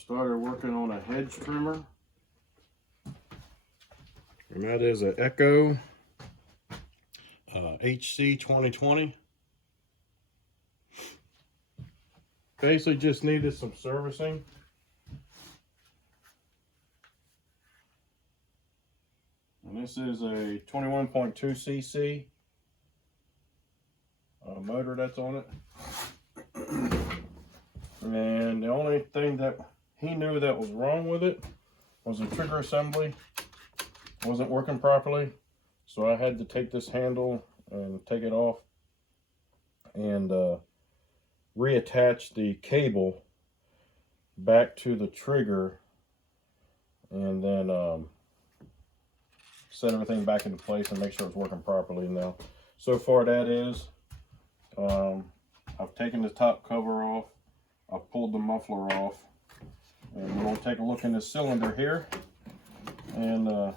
started working on a hedge trimmer, and that is an Echo HC 2020. Basically just needed some servicing. And this is a 21.2 cc motor that's on it. And the only thing that he knew that was wrong with it was the trigger assembly wasn't working properly. So I had to take this handle and take it off and reattach the cable back to the trigger, and then set everything back into place and make sure it's working properly now. So far that is. I've taken the top cover off. I've pulled the muffler off. And we're going to take a look in this cylinder here and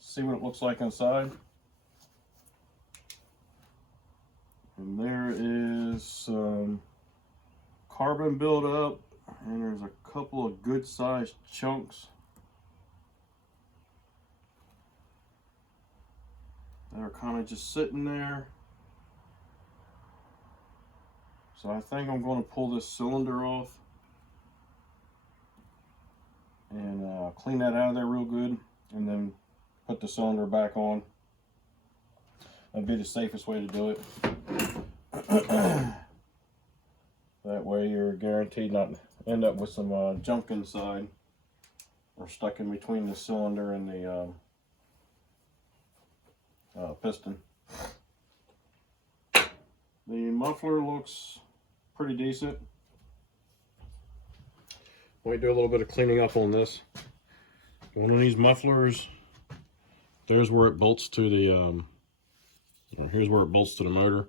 see what it looks like inside. And there is some carbon buildup, and there's a couple of good sized chunks that are kind of just sitting there. So I think I'm going to pull this cylinder off and clean that out of there real good, and then put the cylinder back on. That'd be the safest way to do it. That way you're guaranteed not to end up with some junk inside or stuck in between the cylinder and the piston. The muffler looks pretty decent. We do a little bit of cleaning up on this. One of these mufflers, there's where it bolts to the here's where it bolts to the motor,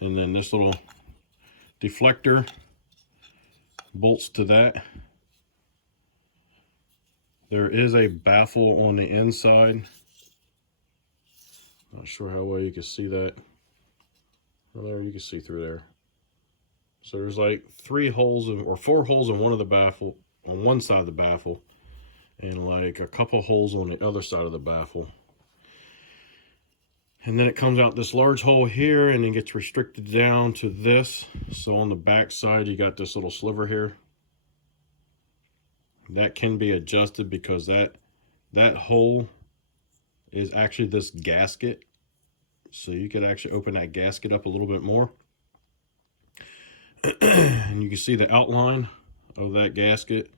and then this little deflector bolts to that. There is a baffle on the inside. Not sure how well you can see that. Well, there, you can see through there. So there's like 3 holes or 4 holes in one of the baffle, on one side of the baffle, and like a couple holes on the other side of the baffle. And then it comes out this large hole here, and then gets restricted down to this. So on the back side, you got this little sliver here. That can be adjusted because that hole is actually this gasket. So you could actually open that gasket up a little bit more. And you can see the outline of that gasket.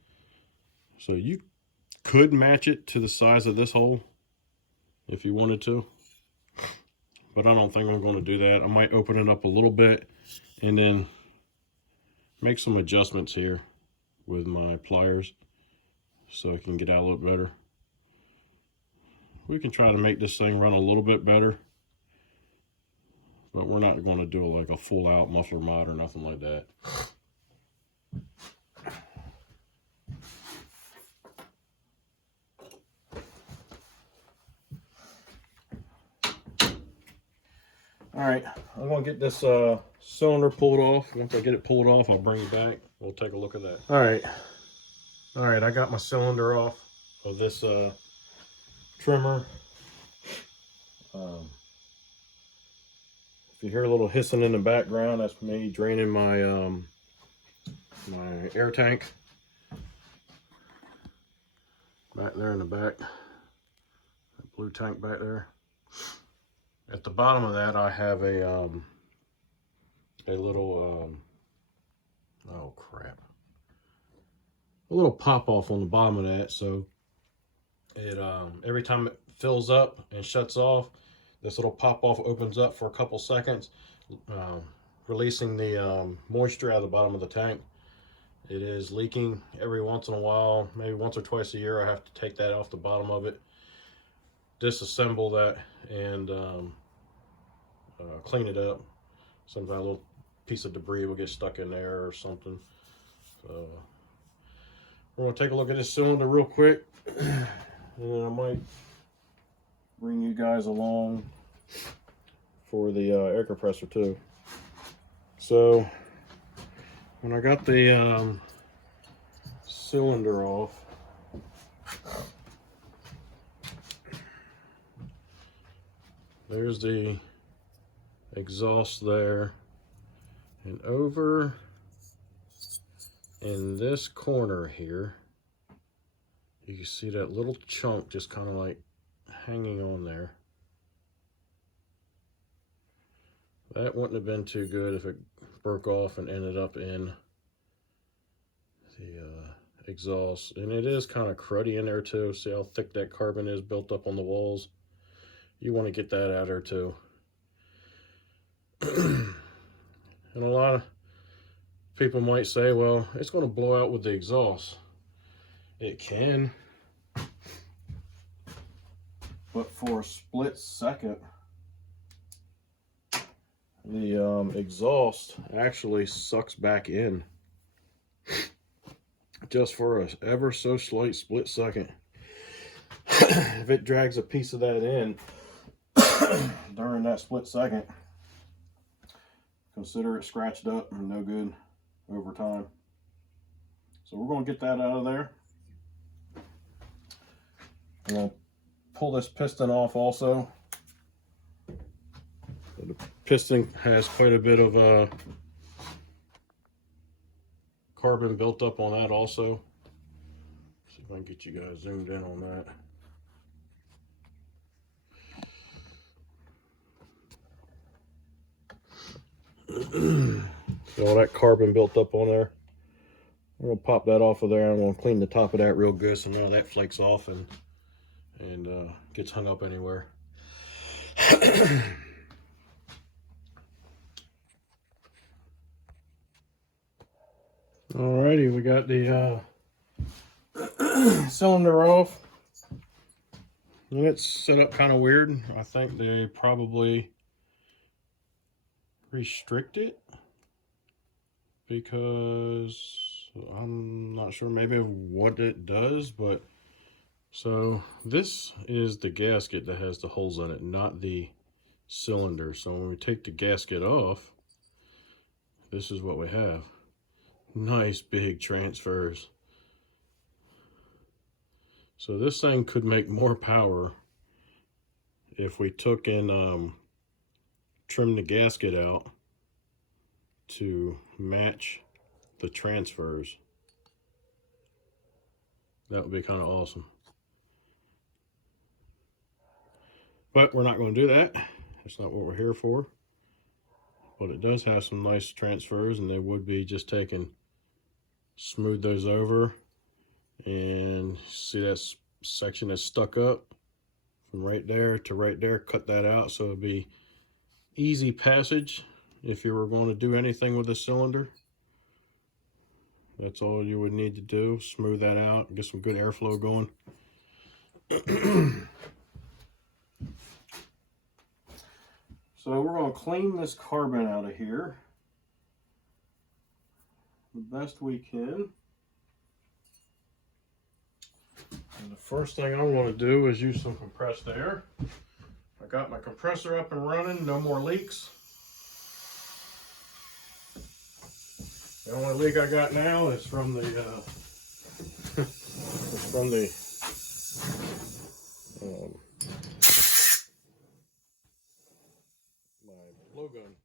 So you could match it to the size of this hole if you wanted to. But I don't think I'm going to do that. I might open it up a little bit and then make some adjustments here with my pliers so it can get out a little better. We can try to make this thing run a little bit better, but we're not going to do like a full out muffler mod or nothing like that. All right, I'm going to get this cylinder pulled off. Once I get it pulled off, I'll bring it back. We'll take a look at that. All right, I got my cylinder off of this trimmer. If you hear a little hissing in the background, that's me draining my my air tank back there in the back. That blue tank back there. At the bottom of that, I have a little oh crap, a little pop off on the bottom of that. So it every time it fills up and shuts off, this little pop off opens up for a couple seconds, releasing the moisture out of the bottom of the tank. It is leaking every once in a while, maybe once or twice a year. I have to take that off the bottom of it, disassemble that, and clean it up. Sometimes a little piece of debris will get stuck in there or something. So we're going to take a look at this cylinder real quick, and then I might bring you guys along for the air compressor too. So when I got the cylinder off. There's the exhaust there, and over in this corner here, you can see that little chunk just kind of like hanging on there. That wouldn't have been too good if it broke off and ended up in the exhaust. And it is kind of cruddy in there too. See how thick that carbon is built up on the walls? You want to get that out of there too. And a lot of people might say, well, it's going to blow out with the exhaust. It can. But for a split second, the exhaust actually sucks back in. Just for a ever so slight split second. If it drags a piece of that in during that split second, consider it scratched up and no good over time. So we're going to get that out of there. I'm going to pull this piston off also. The piston has quite a bit of carbon built up on that also. See if I can get you guys zoomed in on that. See all that carbon built up on there. I'm gonna pop that off of there. I'm gonna clean the top of that real good so none of that flakes off and gets hung up anywhere. Alrighty, we got the cylinder off. And it's set up kind of weird. I think they probably restrict it because I'm not sure maybe what it does, but so this is the gasket that has the holes in it, not the cylinder. So when we take the gasket off, this is what we have. Nice big transfers. So this thing could make more power if we took and trimmed the gasket out to match the transfers. That would be kind of awesome. But we're not going to do that. That's not what we're here for. But it does have some nice transfers, and they would be just taking, smooth those over, and see that section that's stuck up from right there to right there, cut that out so it'd be easy passage if you were going to do anything with the cylinder. That's all you would need to do, smooth that out and get some good airflow going. So we're going to clean this carbon out of here the best we can. And the first thing I want to do is use some compressed air. I got my compressor up and running, no more leaks. The only leak I got now is from the my blowgun.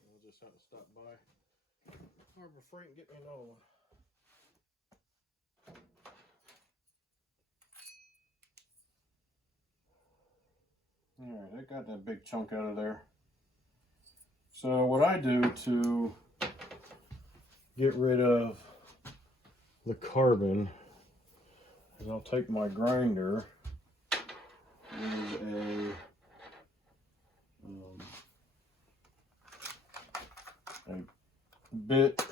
We'll just have to stop by Harbor Freight and get me another one. Alright, I got that big chunk out of there. So what I do to get rid of the carbon is I'll take my grinder, use a bit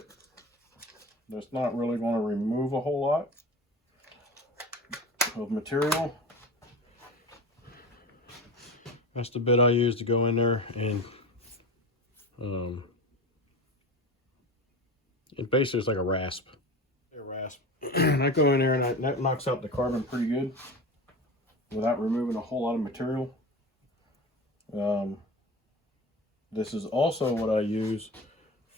that's not really going to remove a whole lot of material. That's the bit I use to go in there and it basically is like a rasp. And I go in there and that knocks out the carbon pretty good without removing a whole lot of material. This is also what I use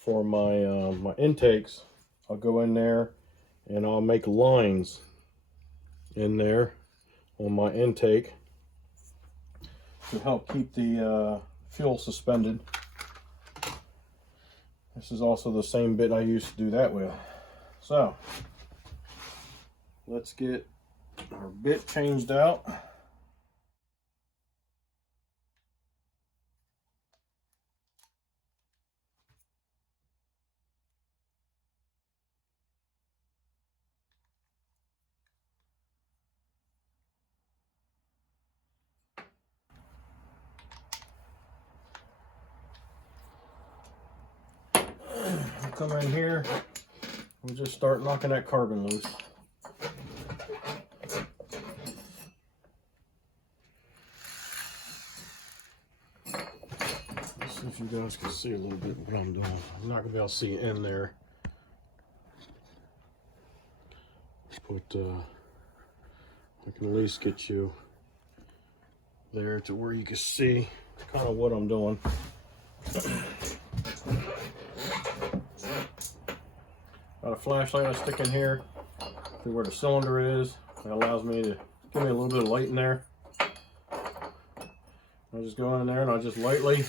for my my intakes, I'll go in there and I'll make lines in there on my intake to help keep the fuel suspended. This is also the same bit I used to do that with. So let's get our bit changed out. Come in here, we'll just start knocking that carbon loose. Let's see if you guys can see a little bit what I'm doing. I'm not gonna be able to see in there, but I can at least get you there to where you can see kind of what I'm doing. Got a flashlight I stick in here to where the cylinder is. That allows me to give me a little bit of light in there. I'll just go in there and I'll just lightly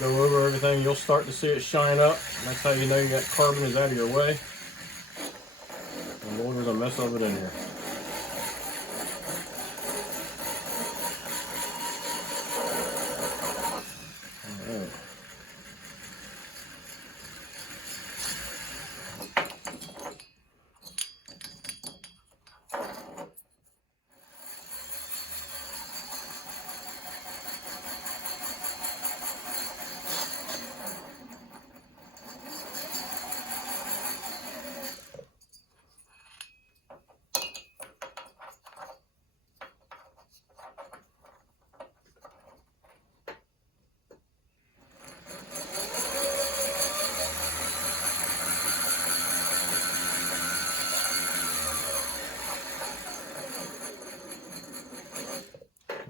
go over everything. You'll start to see it shine up. That's how you know you got carbon is out of your way. And boy, there's a mess of it in here. All right.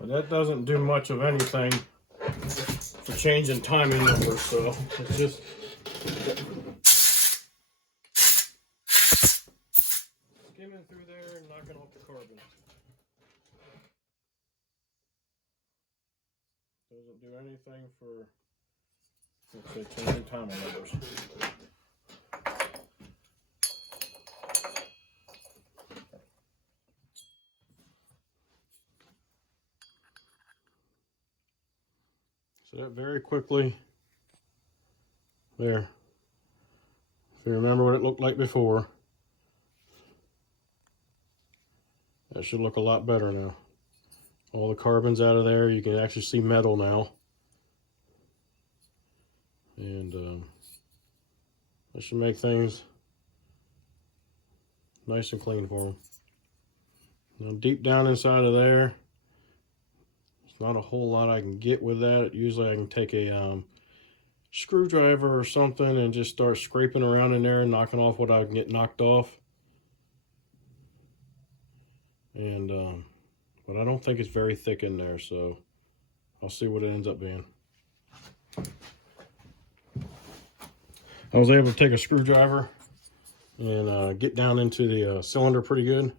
But that doesn't do much of anything for changing timing numbers, so it's just skimming through there and knocking off the carbon. Doesn't do anything for, let's say, changing timing numbers. So that very quickly, there. If you remember what it looked like before, that should look a lot better now. All the carbon's out of there. You can actually see metal now. And that should make things nice and clean for them. Now deep down inside of there, not a whole lot I can get with that. Usually I can take a screwdriver or something and just start scraping around in there and knocking off what I can get knocked off. And but I don't think it's very thick in there, so I'll see what it ends up being. I was able to take a screwdriver and get down into the cylinder pretty good.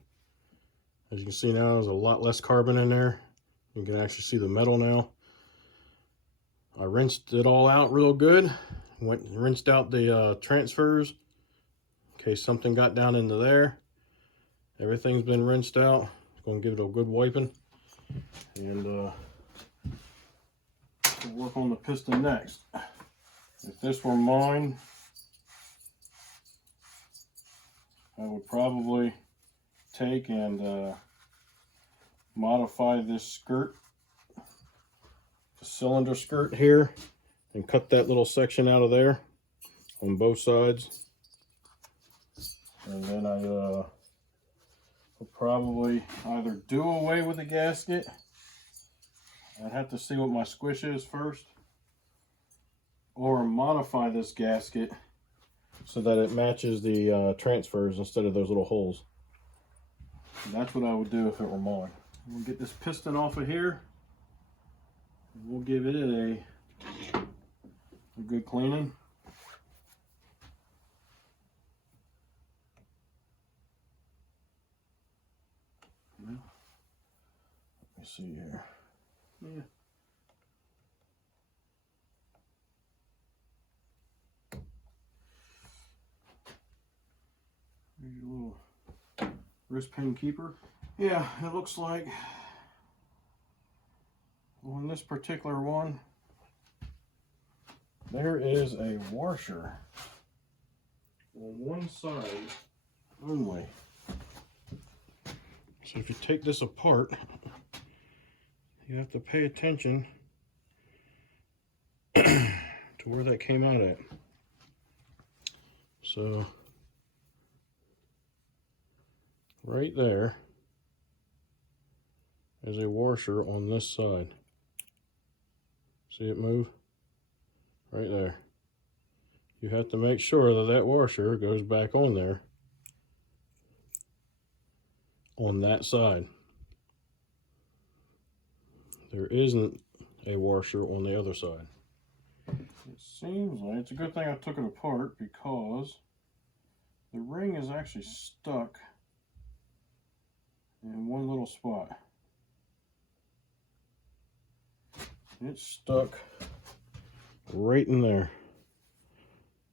As you can see now, there's a lot less carbon in there. You can actually see the metal now. I rinsed it all out real good. Went and rinsed out the transfers in case something got down into there. Everything's been rinsed out. Going to give it a good wiping. And we'll work on the piston next. If this were mine, I would probably take and modify this skirt, the cylinder skirt here, and cut that little section out of there on both sides. And then I will probably either do away with the gasket. I'd have to see what my squish is first, or modify this gasket so that it matches the transfers instead of those little holes. That's what I would do if it were mine. We'll get this piston off of here. We'll give it a a good cleaning. Let me see here. Yeah. There's your little wrist pin keeper. Yeah, it looks like on this particular one, there is a washer on one side only. So if you take this apart, you have to pay attention to where that came out at. So right there is a washer on this side. See it move? Right there. You have to make sure that that washer goes back on there on that side. There isn't a washer on the other side. It seems like it's a good thing I took it apart, because the ring is actually stuck in one little spot. It's stuck right in there.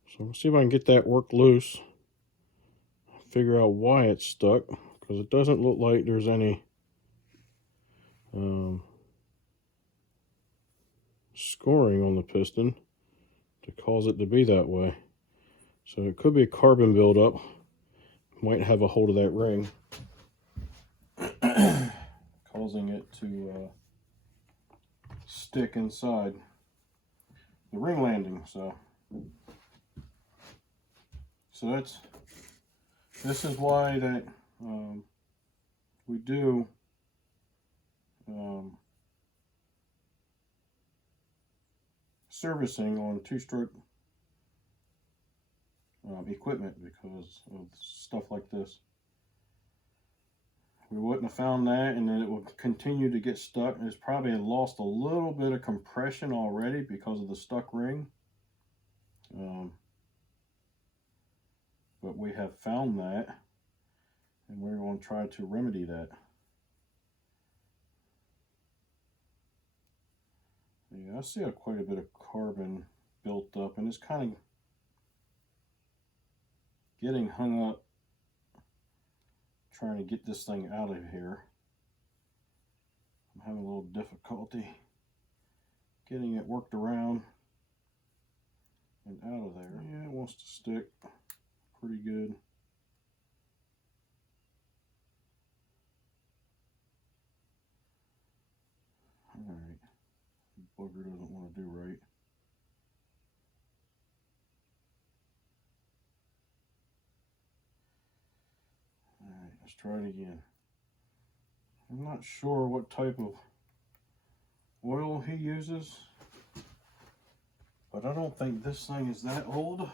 So we'll see if I can get that worked loose, figure out why it's stuck, because it doesn't look like there's any scoring on the piston to cause it to be that way. So it could be a carbon buildup. Might have a hold of that ring, causing it to stick inside the ring landing. So this is why that we do servicing on two-stroke equipment, because of stuff like this. We wouldn't have found that, and then it would continue to get stuck. It's probably lost a little bit of compression already because of the stuck ring. But we have found that, and we're going to try to remedy that. Yeah, I see quite a bit of carbon built up, and it's kind of getting hung up trying to get this thing out of here. I'm having a little difficulty getting it worked around and out of there. Yeah, it wants to stick pretty good. Alright, bugger doesn't want to do right. Alright, let's try it again. I'm not sure what type of oil he uses, but I don't think this thing is that old.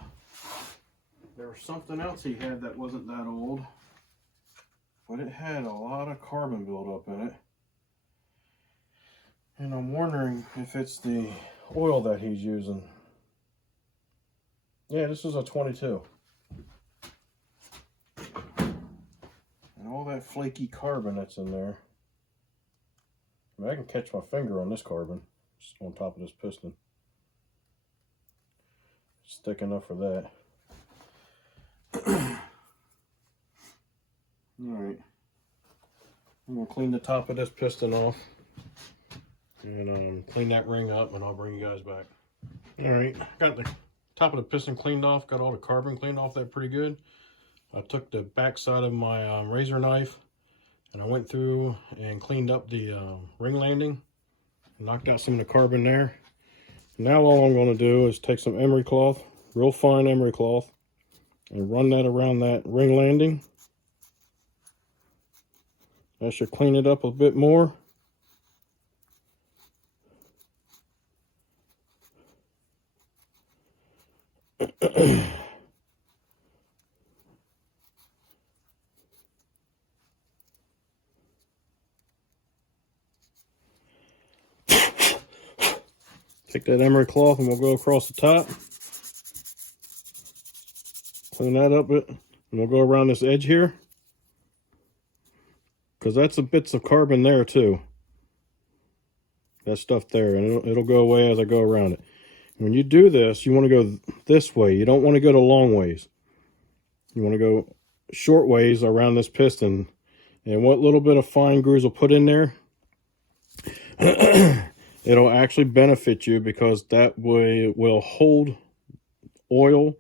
There was something else he had that wasn't that old, but it had a lot of carbon buildup in it. And I'm wondering if it's the oil that he's using. Yeah, this is a 22. And all that flaky carbon that's in there. I mean, I can catch my finger on this carbon, just on top of this piston. It's thick enough for that. Alright. I'm going to clean the top of this piston off. And clean that ring up, and I'll bring you guys back. Alright, got the top of the piston cleaned off, got all the carbon cleaned off that pretty good. I took the back side of my razor knife, and I went through and cleaned up the ring landing, knocked out some of the carbon there. Now all I'm going to do is take some emery cloth, real fine emery cloth, and run that around that ring landing. That should clean it up a bit more. Take that emery cloth and we'll go across the top. Clean that up a bit. And we'll go around this edge here. Because that's the bits of carbon there too. That stuff there. And it'll go away as I go around it. When you do this, you want to go this way. You don't want to go the long ways. You want to go short ways around this piston. And what little bit of fine grooves will put in there, it'll actually benefit you, because that way it will hold oil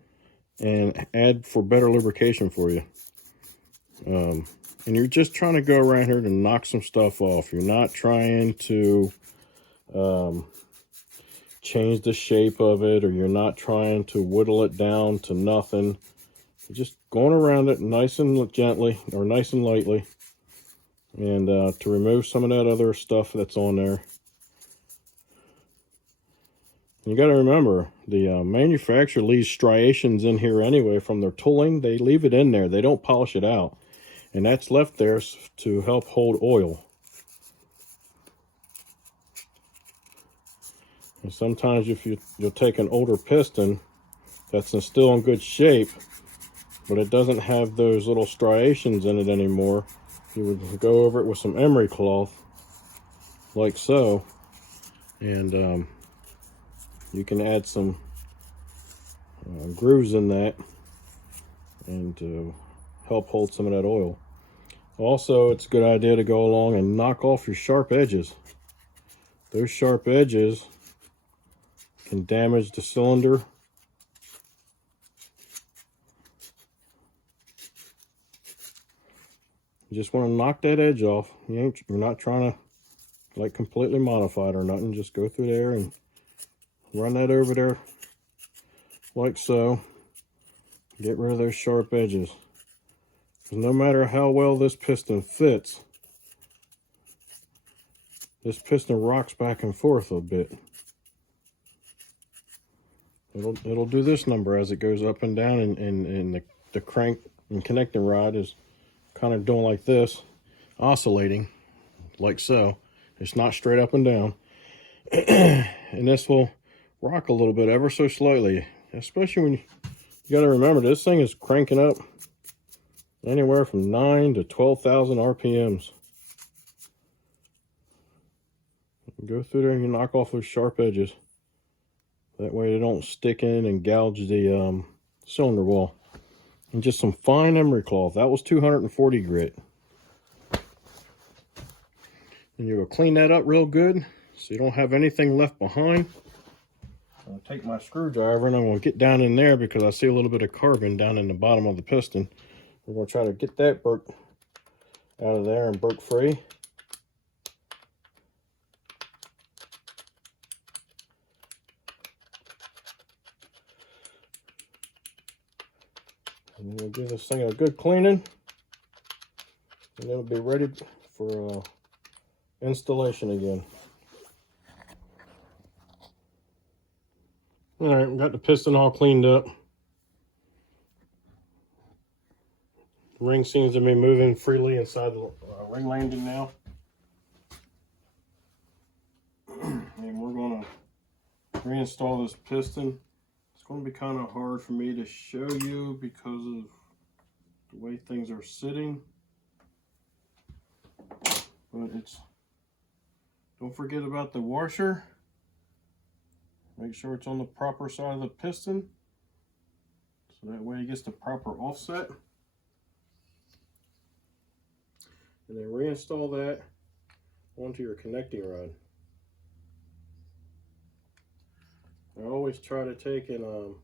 and add for better lubrication for you. And you're just trying to go around here to knock some stuff off. You're not trying to change the shape of it, or you're not trying to whittle it down to nothing. You're just going around it nice and gently, or nice and lightly, and to remove some of that other stuff that's on there. You got to remember, the manufacturer leaves striations in here anyway from their tooling. They leave it in there. They don't polish it out. And that's left there to help hold oil. And sometimes if you'll take an older piston that's still in good shape, but it doesn't have those little striations in it anymore, you would go over it with some emery cloth, like so, and you can add some grooves in that and to help hold some of that oil. Also, it's a good idea to go along and knock off your sharp edges. Those sharp edges can damage the cylinder. You just want to knock that edge off. You're not trying to like completely modify it or nothing. Just go through there and run that over there like so. Get rid of those sharp edges. Because no matter how well this piston fits, this piston rocks back and forth a bit. It'll do this number as it goes up and down, and the crank and connecting rod is kind of doing like this, oscillating like so. It's not straight up and down. And this will rock a little bit ever so slightly, especially when you got to remember this thing is cranking up anywhere from 9 to 12,000 RPMs. Go through there and you knock off those sharp edges. That way they don't stick in and gouge the cylinder wall. And just some fine emery cloth. That was 240 grit. And you will clean that up real good so you don't have anything left behind. I'll take my screwdriver and I'm going to get down in there because I see a little bit of carbon down in the bottom of the piston. We're going to try to get that burnt out of there and burnt free. And we'll give this thing a good cleaning, and it'll be ready for installation again. All right, we got the piston all cleaned up. The ring seems to be moving freely inside the ring landing now. And we're going to reinstall this piston. It's going to be kind of hard for me to show you because of the way things are sitting. But don't forget about the washer. Make sure it's on the proper side of the piston, so that way it gets the proper offset. And then reinstall that onto your connecting rod. I always try to take and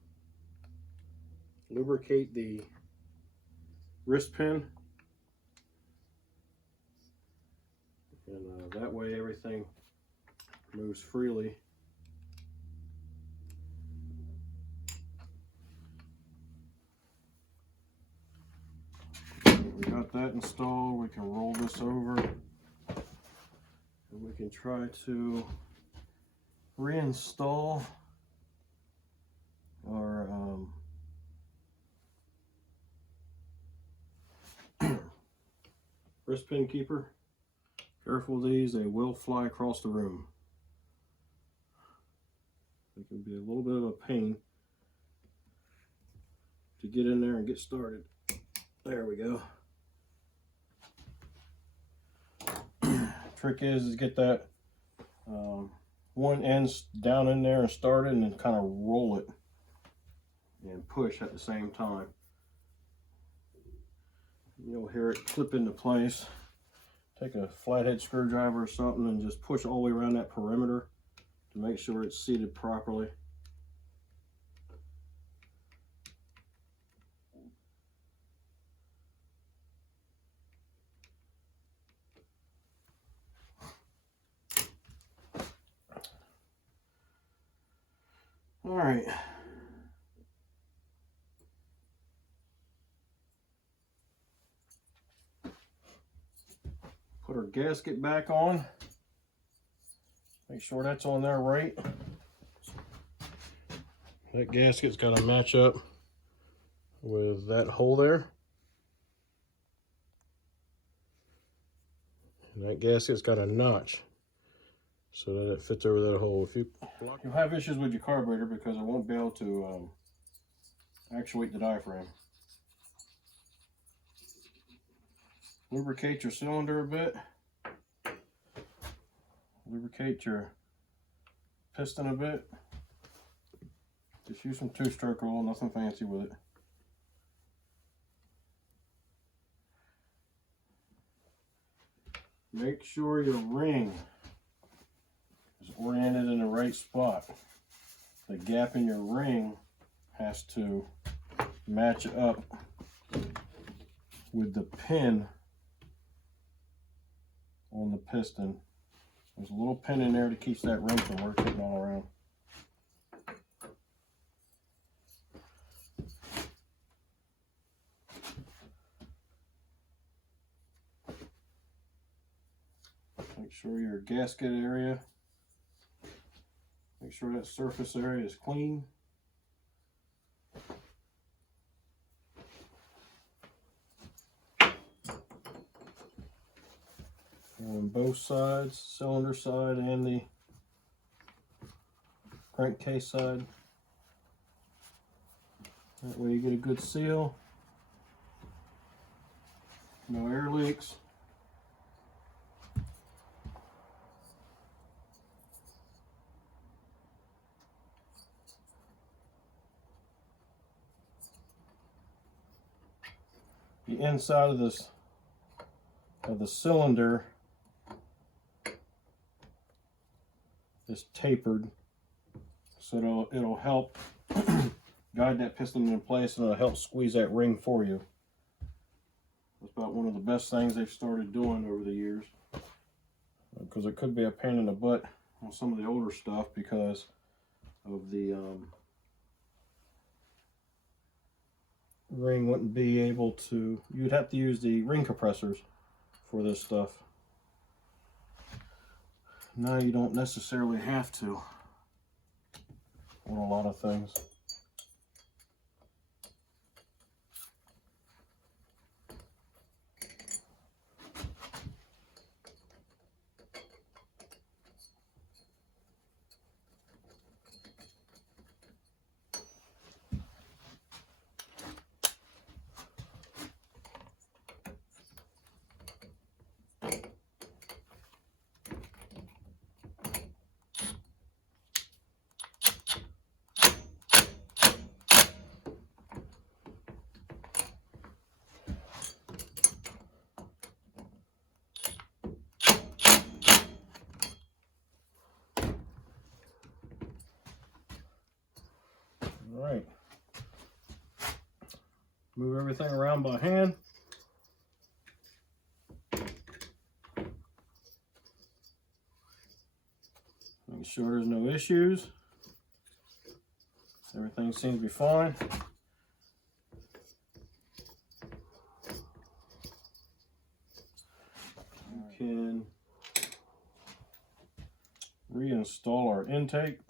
lubricate the wrist pin, and that way everything moves freely. We got that installed. We can roll this over and we can try to reinstall our wrist pin keeper. Careful with these, they will fly across the room. It can be a little bit of a pain to get in there and get started. There we go. Trick is get that one end down in there and start it, and then kind of roll it and push at the same time. You'll hear it clip into place. Take a flathead screwdriver or something and just push all the way around that perimeter to make sure it's seated properly. All right. Put our gasket back on. Make sure that's on there right. That gasket's got to match up with that hole there. And that gasket's got a notch so that it fits over that hole. If you'll have issues with your carburetor because it won't be able to actuate the diaphragm. Lubricate your cylinder a bit. Lubricate your piston a bit. Just use some 2-stroke oil, nothing fancy with it. Make sure your ring is oriented in the right spot. The gap in your ring has to match up with the pin on the piston. There's a little pin in there that keeps that ring from rotating all around. Make sure your gasket area, make sure that surface area is clean. On both sides, cylinder side and the crankcase side. That way you get a good seal. No air leaks. The inside of the cylinder is tapered, so it'll help guide that piston in place, and it'll help squeeze that ring for you. That's about one of the best things they've started doing over the years, because it could be a pain in the butt on some of the older stuff because of the ring wouldn't be able to, you'd have to use the ring compressors for this stuff. Now you don't necessarily have to on a lot of things. All right, move everything around by hand. Make sure there's no issues. Everything seems to be fine. You can reinstall our intake.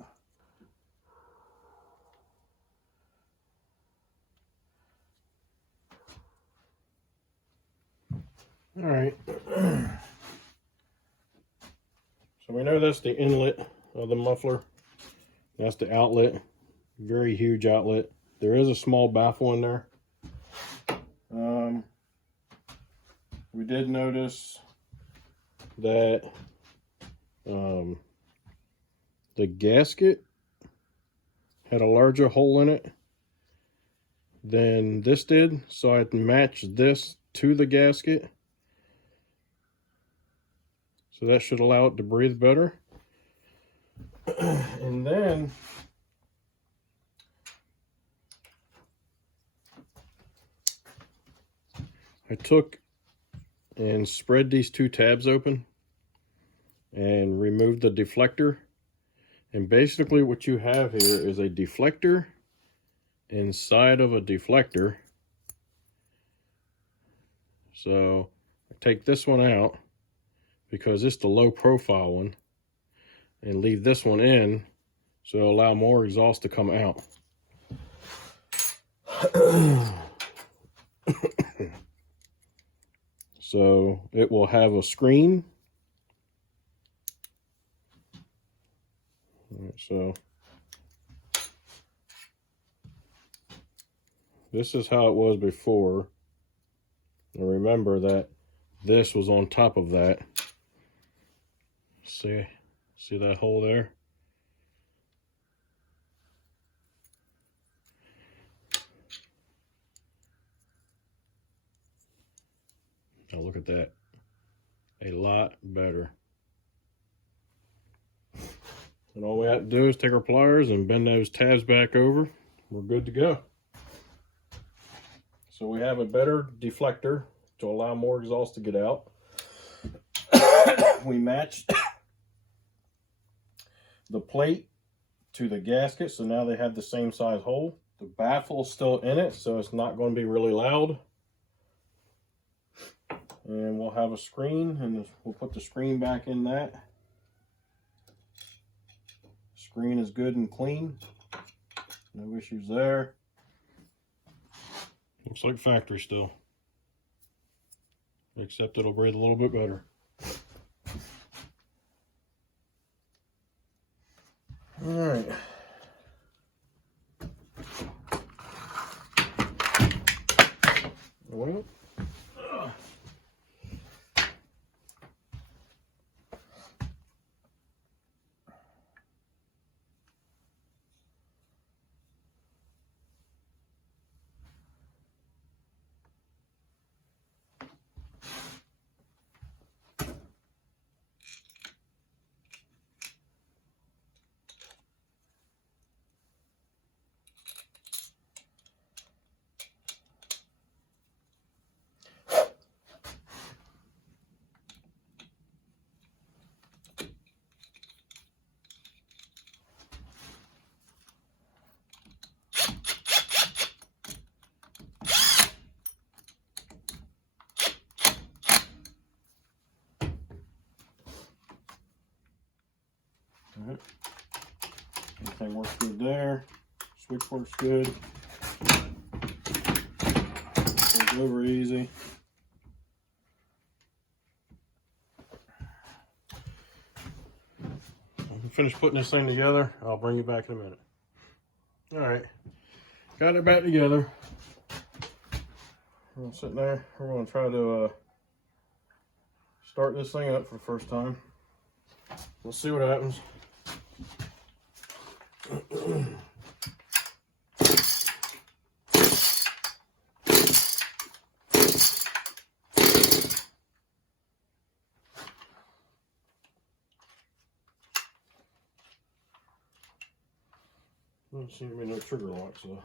All right, so we know that's the inlet of the muffler. That's the outlet. Very huge outlet. There is a small baffle in there. We did notice that the gasket had a larger hole in it than this did, so I had to match this to the gasket. So that should allow it to breathe better. And then I took and spread these two tabs open and removed the deflector. And basically what you have here is a deflector inside of a deflector. So I take this one out because it's the low profile one, and leave this one in so it'll allow more exhaust to come out. So it will have a screen. So this is how it was before. And remember that this was on top of that. See that hole there? Now look at that. A lot better. And all we have to do is take our pliers and bend those tabs back over. We're good to go. So we have a better deflector to allow more exhaust to get out. We matched the plate to the gasket, so now they have the same size hole. The baffle's still in it, so it's not going to be really loud. And we'll have a screen, and we'll put the screen back in that. Screen is good and clean. No issues there. Looks like factory still. Except it'll breathe a little bit better. Alright. Well. Alright. Everything works good there. Switch works good. Goes over easy. Finish putting this thing together. I'll bring you back in a minute. Alright. Got it back together. We're sitting there. We're going to try to start this thing up for the first time. We'll see what happens. Doesn't seem to be no trigger locks though.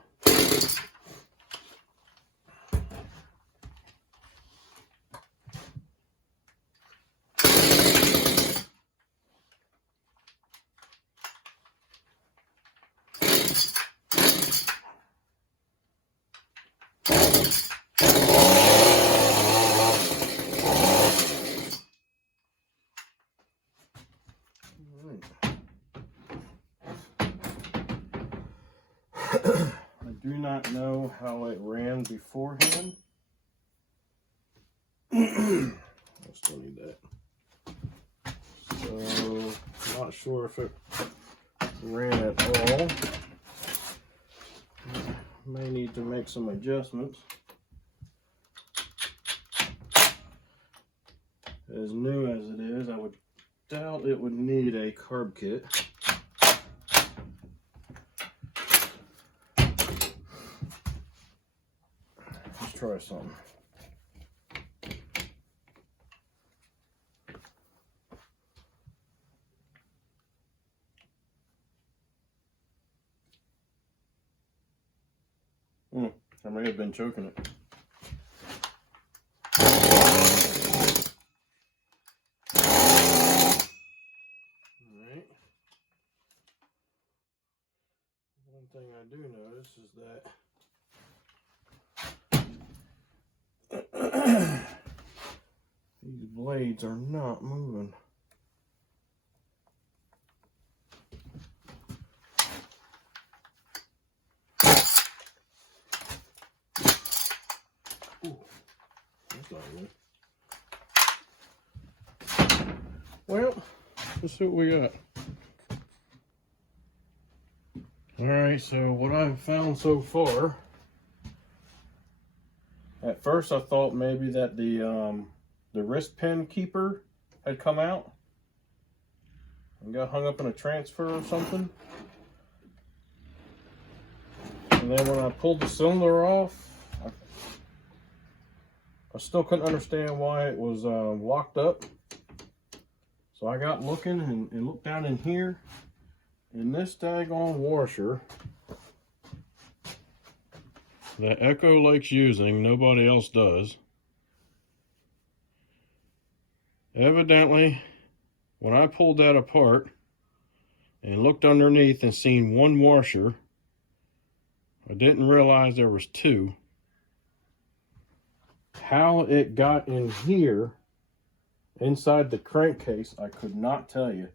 I do not know how it ran beforehand. I still need that. So, I'm not sure if it ran at all. May need to make some adjustments. As new as it is, I would doubt it would need a carb kit. Let's try something. I may have been choking it. Alright. One thing I do notice is that these blades are not moving. Ooh, that's not good. Well, let's see what we got. Alright, so what I've found so far, at first I thought maybe that the wrist pin keeper had come out and got hung up in a transfer or something. And then when I pulled the cylinder off, I still couldn't understand why it was locked up. So I got looking and looked down in here, and this daggone washer that Echo likes using, nobody else does. Evidently, when I pulled that apart and looked underneath and seen one washer, I didn't realize there was two. How it got in here, inside the crankcase, I could not tell you.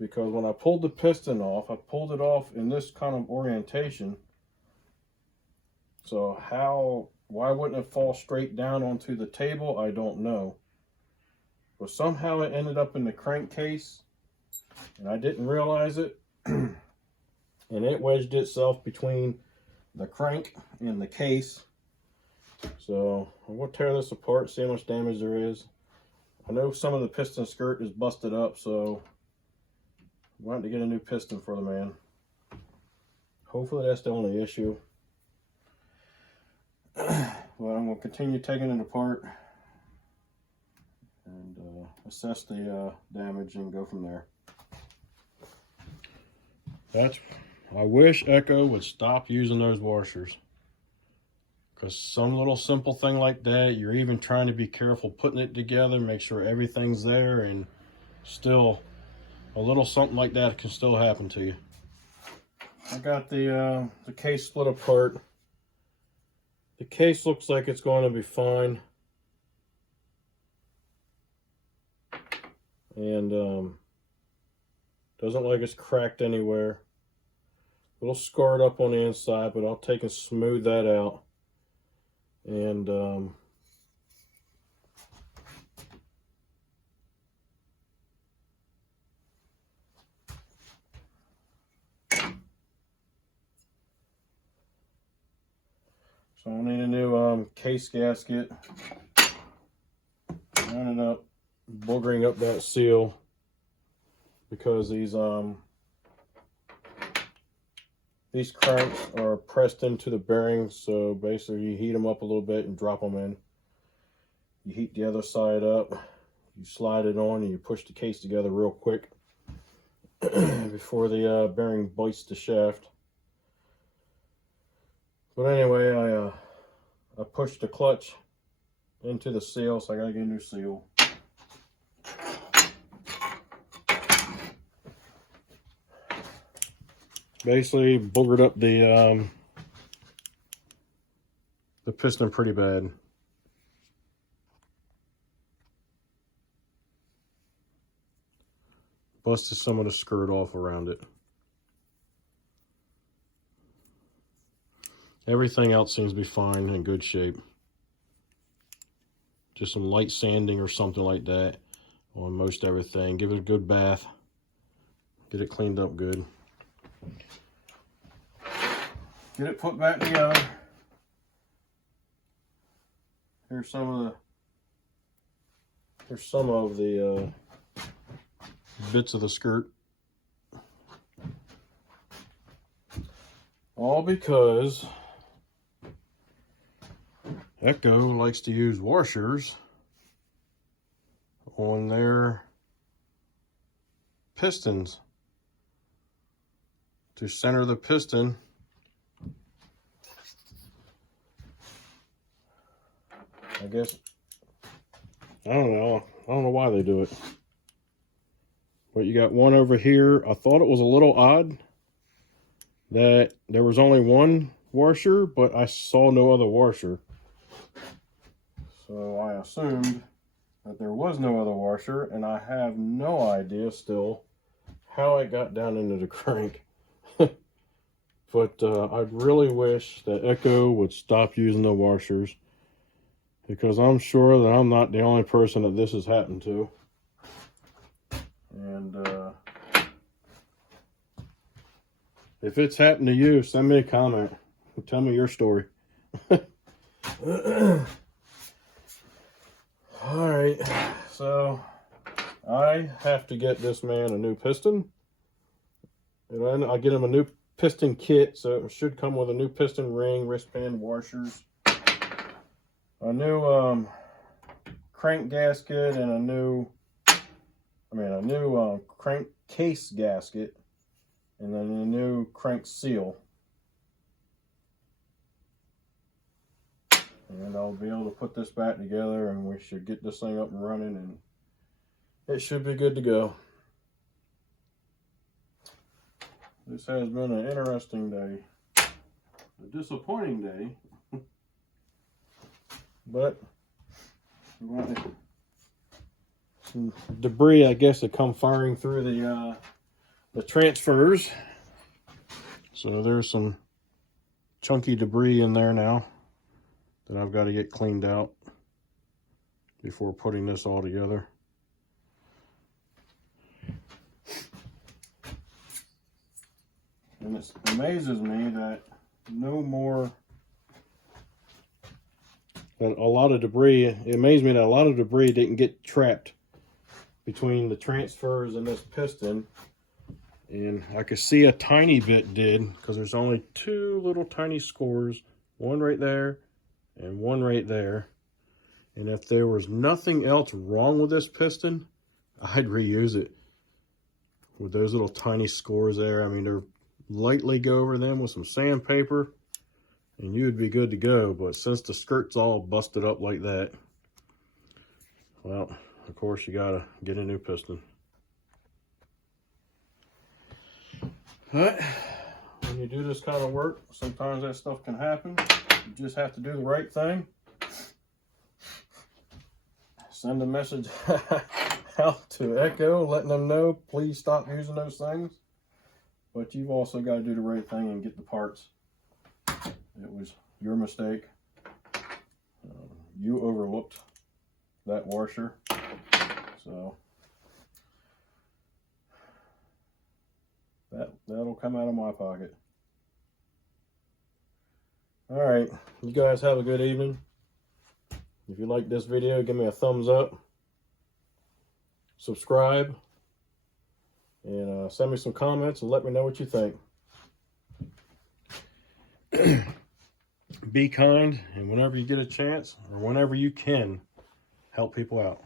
Because when I pulled the piston off, I pulled it off in this kind of orientation. So why wouldn't it fall straight down onto the table? I don't know. But somehow it ended up in the crankcase, and I didn't realize it. And it wedged itself between the crank and the case. So I'm going to tear this apart, see how much damage there is. I know some of the piston skirt is busted up, so I'm going to get a new piston for the man. Hopefully that's the only issue. But I'm going to continue taking it apart and assess the damage and go from there. I wish Echo would stop using those washers. Because some little simple thing like that, you're even trying to be careful putting it together, make sure everything's there, and still a little something like that can still happen to you. I got the case split apart. The case looks like it's going to be fine. And doesn't look like it's cracked anywhere. A little scarred up on the inside, but I'll take and smooth that out. And so I need a new case gasket. I ended up boogering up that seal because these cranks are pressed into the bearings, so basically you heat them up a little bit and drop them in. You heat the other side up, you slide it on, and you push the case together real quick before the bearing bites the shaft. But anyway, I pushed the clutch into the seal, so I gotta get a new seal. Basically boogered up the piston pretty bad. Busted some of the skirt off around it. Everything else seems to be fine, in good shape. Just some light sanding or something like that on most everything. Give it a good bath. get it cleaned up good. Get it put back together. Here's some of the bits of the skirt. All because Echo likes to use washers on their pistons to center the piston. I guess, I don't know why they do it. But you got one over here. I thought it was a little odd that there was only one washer, but I saw no other washer. So I assumed that there was no other washer, and I have no idea still how it got down into the crank. But I really wish that Echo would stop using the washers, because I'm sure that I'm not the only person that this has happened to. And if it's happened to you, send me a comment. Tell me your story. Alright, so I have to get this man a new piston. And I'll get him a new piston kit, so it should come with a new piston ring, wristband, washers, a new crank gasket, and a new crank case gasket, and then a new crank seal. And I'll be able to put this back together, and we should get this thing up and running, and it should be good to go. This has been an interesting day, a disappointing day, but some debris, I guess, had come firing through the transfers. So there's some chunky debris in there now that I've got to get cleaned out before putting this all together. And it amazes me that it amazed me that a lot of debris didn't get trapped between the transfers and this piston. And I could see a tiny bit did, because there's only two little tiny scores, one right there and one right there. And if there was nothing else wrong with this piston, I'd reuse it. With those little tiny scores there, I mean, they're lightly go over them with some sandpaper and you would be good to go. But since the skirt's all busted up like that, well, of course you gotta get a new piston. But when you do this kind of work, sometimes that stuff can happen. You just have to do the right thing. Send a message out to Echo letting them know, please stop using those things. But you've also got to do the right thing and get the parts. It was your mistake. You overlooked that washer. So that'll come out of my pocket. All right, you guys have a good evening. If you like this video, give me a thumbs up, subscribe, and send me some comments and let me know what you think. Be kind, and whenever you get a chance, or whenever you can, help people out.